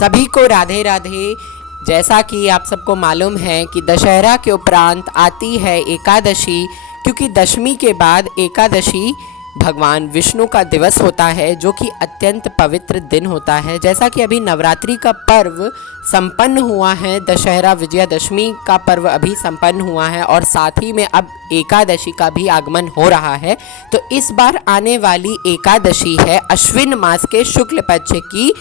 सभी को राधे राधे। जैसा कि आप सबको मालूम है कि दशहरा के उपरांत आती है एकादशी, क्योंकि दशमी के बाद एकादशी भगवान विष्णु का दिवस होता है, जो कि अत्यंत पवित्र दिन होता है। जैसा कि अभी नवरात्रि का पर्व संपन्न हुआ है, दशहरा विजयादशमी का पर्व अभी संपन्न हुआ है और साथ ही में अब एकादशी का भी आगमन हो रहा है। तो इस बार आने वाली एकादशी है अश्विन मास के शुक्ल पक्ष की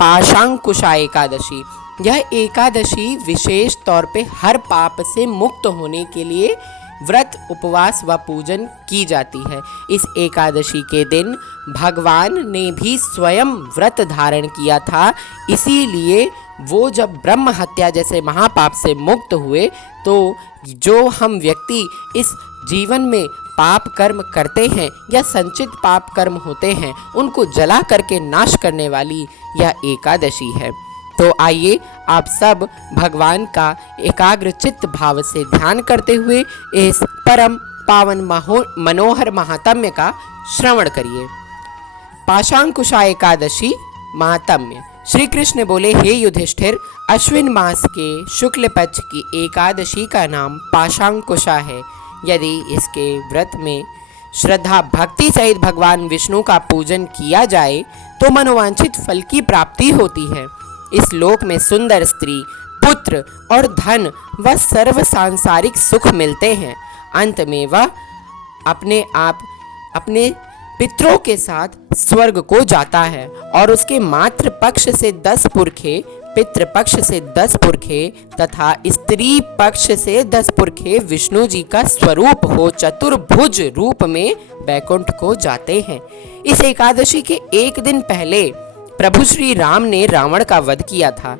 पाशांकुशा एकादशी। यह एकादशी विशेष तौर पे हर पाप से मुक्त होने के लिए व्रत, उपवास व पूजन की जाती है। इस एकादशी के दिन भगवान ने भी स्वयं व्रत धारण किया था, इसीलिए वो जब ब्रह्म हत्या जैसे महापाप से मुक्त हुए, तो जो हम व्यक्ति इस जीवन में पाप कर्म करते हैं या संचित पाप कर्म होते हैं, उनको जला करके नाश करने वाली यह एकादशी है। तो आइए आप सब भगवान का एकाग्र चित्त भाव से ध्यान करते हुए इस परम पावन मनोहर महात्म्य का श्रवण करिए। पाशांकुशा एकादशी महात्म्य। श्री कृष्ण बोले, हे युधिष्ठिर, अश्विन मास के शुक्ल पक्ष की एकादशी का नाम पाशांकुशा है। यदि इसके व्रत में श्रद्धा भक्ति सहित भगवान विष्णु का पूजन किया जाए तो मनोवांछित फल की प्राप्ति होती है। इस लोक में सुंदर स्त्री, पुत्र और धन व सर्व सांसारिक सुख मिलते हैं। अंत में वह अपने पितरों के साथ स्वर्ग को जाता है और उसके मातृ पक्ष से 10 पुरखे, पितृ पक्ष से 10 पुरखे तथा स्त्री पक्ष से 10 पुरखे विष्णु जी का स्वरूप हो चतुर्भुज रूप में वैकुंठ को जाते हैं। इस एकादशी के एक दिन पहले प्रभु श्री राम ने रावण का वध किया था।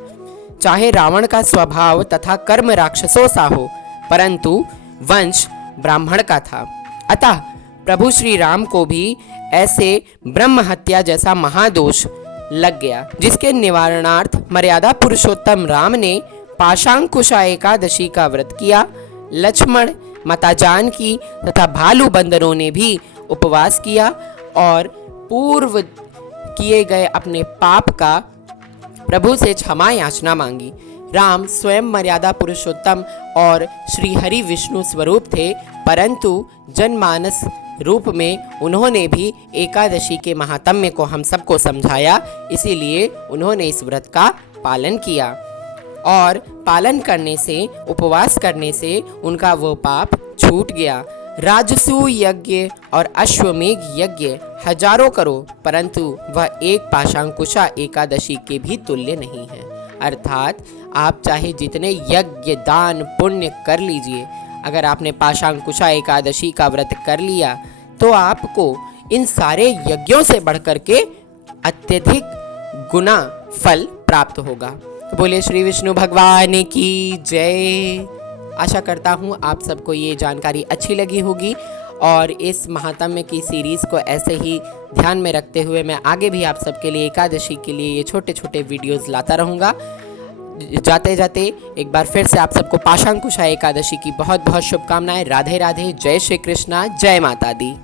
चाहे रावण का स्वभाव तथा कर्म राक्षसों सा हो, परंतु वंश ब्राह्मण का था। अतः प्रभु श्री राम को भी ऐसे ब्रह्म हत्या जैसा महादोष लग गया, जिसके निवारणार्थ मर्यादा पुरुषोत्तम राम ने पाशांकुशा एकादशी का व्रत किया। लक्ष्मण, माता जानकी तथा भालू बंदरों ने भी उपवास किया और पूर्व किए गए अपने पाप का प्रभु से क्षमा याचना मांगी। राम स्वयं मर्यादा पुरुषोत्तम और श्री हरि विष्णु स्वरूप थे, परंतु जनमानस रूप में उन्होंने भी एकादशी के महात्म्य को हम सबको समझाया, इसीलिए उन्होंने इस व्रत का पालन किया और पालन करने से, उपवास करने से उनका वो पाप छूट गया। राजसूय यज्ञ और अश्वमेघ यज्ञ हजारों करो, परंतु वह एक पाशांकुशा एकादशी के भी तुल्य नहीं है। अर्थात आप चाहे जितने यज्ञ, दान, पुण्य कर लीजिए, अगर आपने पाशांकुशा एकादशी का व्रत कर लिया तो आपको इन सारे यज्ञों से बढ़कर के अत्यधिक गुना फल प्राप्त होगा। तो बोले श्री विष्णु भगवान की जय। आशा करता हूँ आप सबको ये जानकारी अच्छी लगी होगी और इस महात्म्य की सीरीज़ को ऐसे ही ध्यान में रखते हुए मैं आगे भी आप सबके लिए एकादशी के लिए ये छोटे छोटे वीडियोस लाता रहूँगा। जाते जाते एक बार फिर से आप सबको पाशांकुशा एकादशी की बहुत बहुत शुभकामनाएं। राधे राधे। जय श्री कृष्णा। जय माता दी।